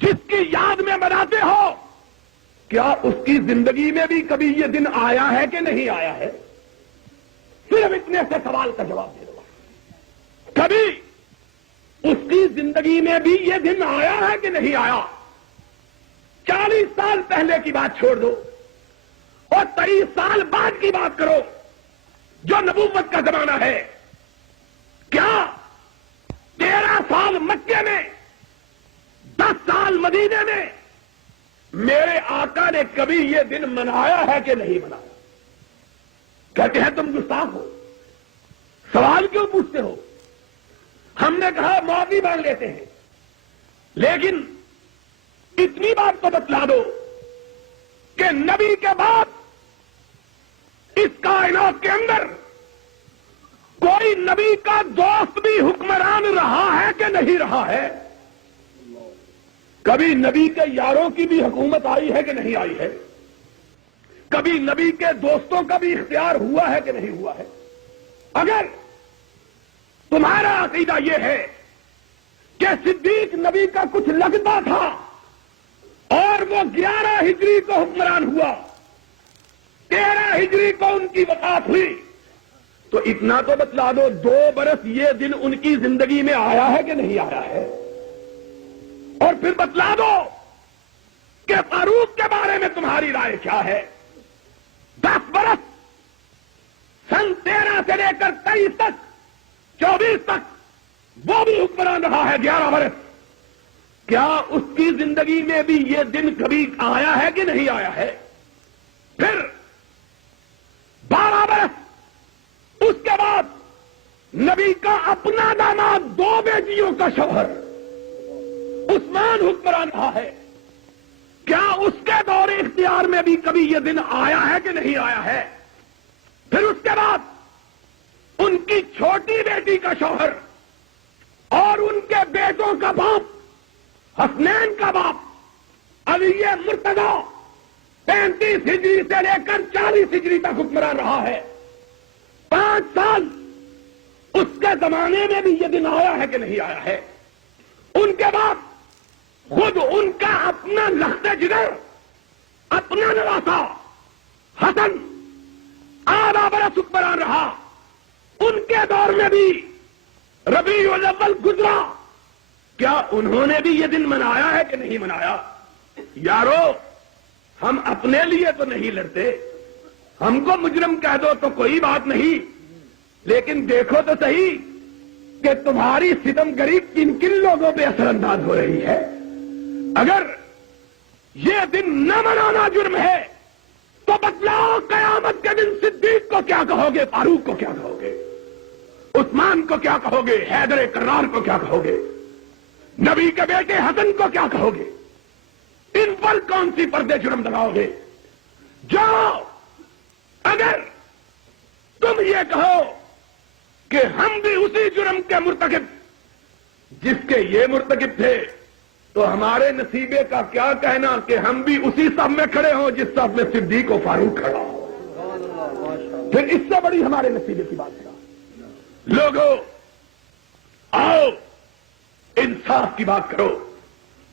جس کی یاد میں مناتے ہو، کیا اس کی زندگی میں بھی کبھی یہ دن آیا ہے کہ نہیں آیا ہے؟ صرف اتنے سے سوال کا جواب دے دو، کبھی اس کی زندگی میں بھی یہ دن آیا ہے کہ نہیں آیا؟ 40 سال پہلے کی بات چھوڑ دو اور 23 سال بعد کی بات کرو، جو نبوت کا زمانہ ہے۔ کیا 13 سال مکے میں، 10 سال مدینے میں میرے آقا نے کبھی یہ دن منایا ہے کہ نہیں منایا؟ کہتے ہیں تم گستاخ ہو، سوال کیوں پوچھتے ہو؟ ہم نے کہا معافی مانگ لیتے ہیں، لیکن اتنی بات تو بتلا دو کہ نبی کے بعد اس کائنات کے اندر کوئی نبی کا دوست بھی حکمران رہا ہے کہ نہیں رہا ہے؟ کبھی نبی کے یاروں کی بھی حکومت آئی ہے کہ نہیں آئی ہے؟ کبھی نبی کے دوستوں کا بھی اختیار ہوا ہے کہ نہیں ہوا ہے؟ اگر تمہارا عقیدہ یہ ہے کہ صدیق نبی کا کچھ لگتا تھا اور وہ 11 ہجری کو حکمران ہوا، 13 ہجری کو ان کی وفات ہوئی، تو اتنا تو بتلا دو 2 برس یہ دن ان کی زندگی میں آیا ہے کہ نہیں آیا ہے؟ اور پھر بتلا دو کہ فاروق کے بارے میں تمہاری رائے کیا ہے؟ 10 برس، سن 13 سے لے کر 23 تک، 24 تک وہ بھی حکمران رہا ہے 11 برس، کیا اس کی زندگی میں بھی یہ دن کبھی آیا ہے کہ نہیں آیا ہے؟ پھر نبی کا اپنا داماد 2 بیٹیوں کا شوہر عثمان حکمران رہا ہے. کیا اس کے دور اختیار میں بھی کبھی یہ دن آیا ہے کہ نہیں آیا ہے؟ پھر اس کے بعد ان کی چھوٹی بیٹی کا شوہر اور ان کے بیٹوں کا باپ حسنین کا باپ علی مرتضی 35 ہجری سے لے کر 40 ہجری تک حکمران رہا ہے. 5 سال اس کے زمانے میں بھی یہ دن آیا ہے کہ نہیں آیا ہے؟ ان کے بعد خود ان کا اپنا لخت جگر اپنا نواسا حسن 8 برس حکمران رہا. ان کے دور میں بھی ربیع الاول گزرا. کیا انہوں نے بھی یہ دن منایا ہے کہ نہیں منایا؟ یارو ہم اپنے لیے تو نہیں لڑتے. ہم کو مجرم کہہ دو تو کوئی بات نہیں، لیکن دیکھو تو صحیح کہ تمہاری ستم گری کن کن لوگوں پہ اثر انداز ہو رہی ہے. اگر یہ دن نہ منانا جرم ہے تو بتلاؤ قیامت کے دن صدیق کو کیا کہو گے، فاروق کو کیا کہو گے، عثمان کو کیا کہو گے، حیدر کرار کو کیا کہو گے، نبی کے بیٹے حسن کو کیا کہو گے؟ ان پر کون سی پردے جرم لگاؤ گے؟ جاؤ اگر تم یہ کہو کہ ہم بھی اسی جرم کے مرتکب جس کے یہ مرتکب تھے، تو ہمارے نصیبے کا کیا کہنا کہ ہم بھی اسی صف میں کھڑے ہوں جس صف میں صدیق و فاروق کھڑا ہو. پھر اس سے بڑی ہمارے نصیبے کی بات کیا؟ لوگوں آؤ انصاف کی بات کرو.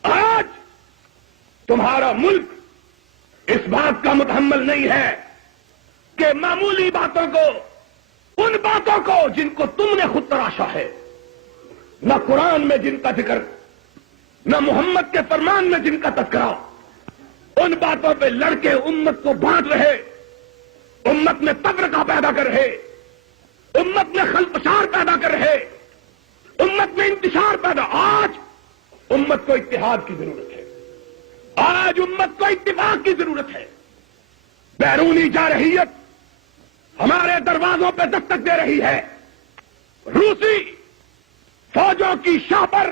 آج تمہارا ملک اس بات کا متحمل نہیں ہے کہ معمولی باتوں کو، ان باتوں کو جن کو تم نے خود تراشا ہے، نہ قرآن میں جن کا ذکر، نہ محمد کے فرمان میں جن کا تذکرہ، ان باتوں پہ لڑ کے امت کو بانٹ رہے، امت میں تفرقہ پیدا کر رہے، امت میں خلفشار پیدا کر رہے، امت میں انتشار پیدا. آج امت کو اتحاد کی ضرورت ہے. آج امت کو اتفاق کی ضرورت ہے. بیرونی جارحیت ہمارے دروازوں پہ دستک دے رہی ہے. روسی فوجوں کی شاہ پر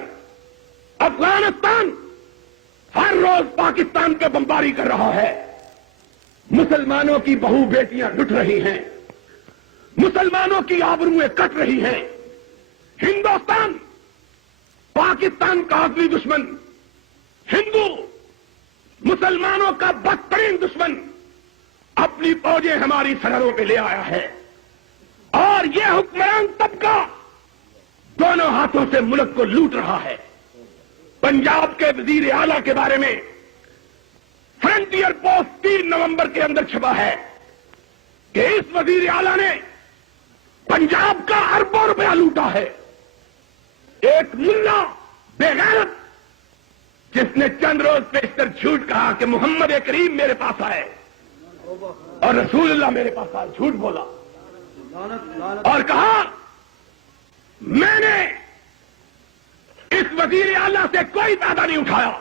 افغانستان ہر روز پاکستان پہ بمباری کر رہا ہے. مسلمانوں کی بہو بیٹیاں لٹ رہی ہیں، مسلمانوں کی آبروئیں کٹ رہی ہیں. ہندوستان پاکستان کا اصلی دشمن، ہندو مسلمانوں کا بدترین دشمن اپنی فوجیں ہماری سرحدوں پہ لے آیا ہے. اور یہ حکمران طبقہ دونوں ہاتھوں سے ملک کو لوٹ رہا ہے. پنجاب کے وزیر اعلیٰ کے بارے میں فرنٹیئر پوسٹ 3 نومبر کے اندر چھپا ہے کہ اس وزیر اعلیٰ نے پنجاب کا اربوں روپیہ لوٹا ہے. ایک ملا بے غیرت جس نے چند روز پیشتر جھوٹ کہا کہ محمد کریم میرے پاس آئے اور رسول اللہ میرے پاس آئے، جھوٹ بولا اور کہا میں نے اس وزیر اعلیٰ سے کوئی فائدہ نہیں اٹھایا.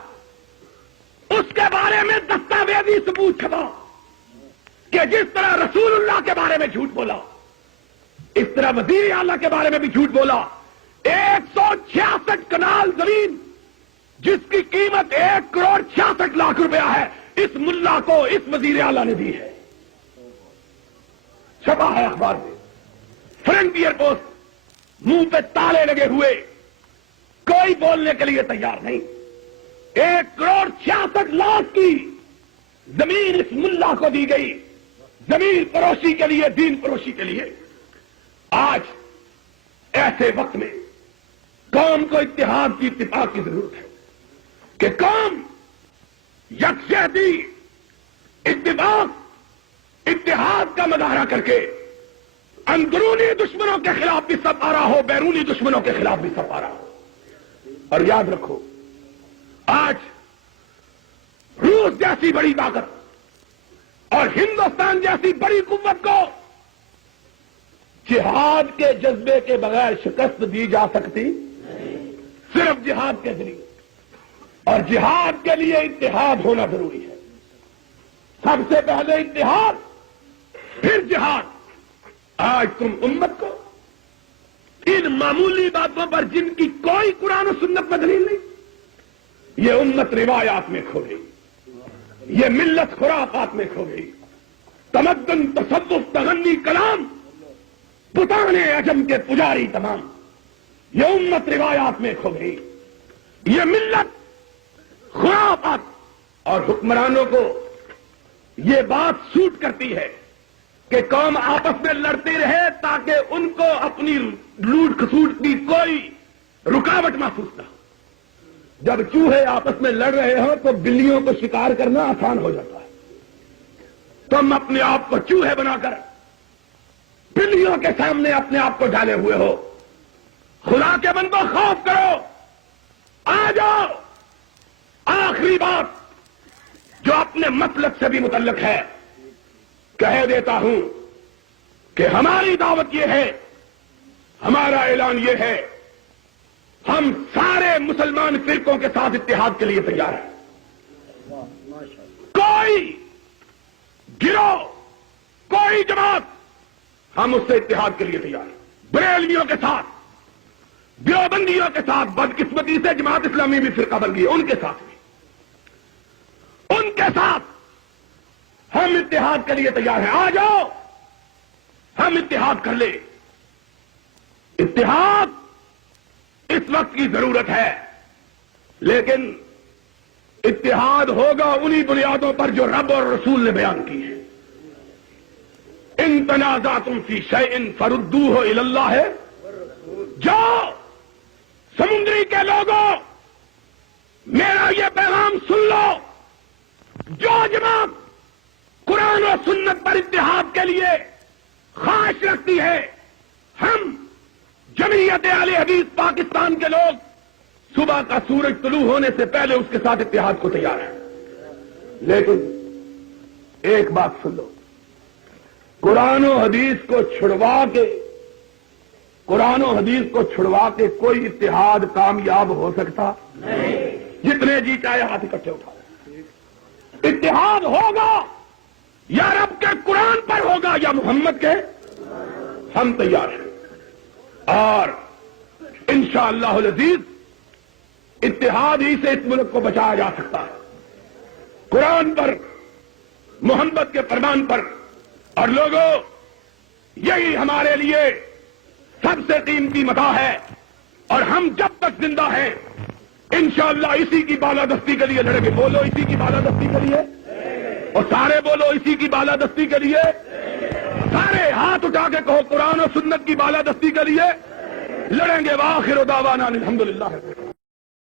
اس کے بارے میں دستاویزی ثبوت چھپا کہ جس طرح رسول اللہ کے بارے میں جھوٹ بولا، اس طرح وزیر اعلیٰ کے بارے میں بھی جھوٹ بولا. 166 کنال زمین جس کی قیمت 1,66,00,000 روپیہ ہے، اس ملا کو اس وزیر اعلیٰ نے دی ہے. چھپا ہے اخبار میں. فرنٹیئر پوسٹ منہ پہ تالے لگے ہوئے، کوئی بولنے کے لیے تیار نہیں. 1,66,00,000 کی زمین اس ملا کو دی گئی، زمین فروشی کے لیے، دین فروشی کے لیے. آج ایسے وقت میں قوم کو اتحاد کی، اتفاق کی ضرورت ہے کہ قوم یکجہتی، اتفاق، اتحاد کا مظاہرہ کر کے اندرونی دشمنوں کے خلاف بھی سب آ رہا ہو، بیرونی دشمنوں کے خلاف بھی سب آ رہا ہو. اور یاد رکھو آج روس جیسی بڑی طاقت اور ہندوستان جیسی بڑی قوت کو جہاد کے جذبے کے بغیر شکست دی جا سکتی؟ صرف جہاد کے ذریعے. اور جہاد کے لیے اتحاد ہونا ضروری ہے. سب سے پہلے اتحاد، پھر جہاد. آج تم امت کو ان معمولی باتوں پر جن کی کوئی قرآن و سنت میں دلیل نہیں، یہ امت روایات میں کھو گئی، یہ ملت خرافات میں کھو گئی، تمدن تصوف تغنی کلام بتانے عجم کے پجاری تمام، یہ امت روایات میں کھو گئی، یہ ملت خرافات، اور حکمرانوں کو یہ بات سوٹ کرتی ہے کہ قوم آپس میں لڑتی رہے تاکہ ان کو اپنی لوٹ کھسوٹ کی کوئی رکاوٹ محسوس نہ ہو۔ جب چوہے آپس میں لڑ رہے ہوں تو بلیوں کو شکار کرنا آسان ہو جاتا ہے۔ تم اپنے آپ کو چوہے بنا کر بلیوں کے سامنے اپنے آپ کو ڈالے ہوئے ہو، خدا کے بندو خوف کرو، آ جاؤ۔ آخری بات جو اپنے مطلب سے بھی متعلق ہے، کہہ دیتا ہوں کہ ہماری دعوت یہ ہے، ہمارا اعلان یہ ہے، ہم سارے مسلمان فرقوں کے ساتھ اتحاد کے لیے تیار ہیں۔ کوئی گروہ، کوئی جماعت، ہم اس سے اتحاد کے لیے تیار ہیں۔ بریلویوں کے ساتھ، دیوبندیوں کے ساتھ، بدقسمتی سے جماعت اسلامی بھی فرقہ بن گئی، ان کے ساتھ بھی، ان کے ساتھ ہم اتحاد کے لیے تیار ہیں۔ آ جاؤ، ہم اتحاد کر لیں۔ اتحاد اس وقت کی ضرورت ہے، لیکن اتحاد ہوگا انہی بنیادوں پر جو رب اور رسول نے بیان کی ہے۔ ان تنازعتم فی شیء فردوہ الی اللہ، جاؤ سمندری کے لوگوں، میرا یہ پیغام سن لو، جو جماعت قرآن و سنت پر اتحاد کے لیے خواہش رکھتی ہے، ہم جمعیت اہل حدیث پاکستان کے لوگ صبح کا سورج طلوع ہونے سے پہلے اس کے ساتھ اتحاد کو تیار ہیں۔ لیکن ایک بات سن لو، قرآن و حدیث کو چھڑوا کے، قرآن و حدیث کو چھڑوا کے کوئی اتحاد کامیاب ہو سکتا نہیں۔ جتنے جی چاہے ہاتھ اکٹھے اٹھا، اتحاد ہوگا یا رب کے قرآن پر ہوگا یا محمد کے، ہم تیار ہیں۔ اور انشاءاللہ العزیز اتحاد ہی سے اس ملک کو بچایا جا سکتا ہے، قرآن پر، محمد کے فرمان پر۔ اور لوگوں، یہی ہمارے لیے سب سے قیمتی متاع ہے، اور ہم جب تک زندہ ہیں انشاءاللہ اسی کی بالادستی کے لیے لڑیں گے۔ بولو اسی کی بالادستی کے لیے، اور سارے بولو اسی کی بالادستی کے لیے، سارے ہاتھ اٹھا کے کہو قرآن و سنت کی بالادستی کے لیے لڑیں گے۔ وآخر دعوانا الحمدللہ۔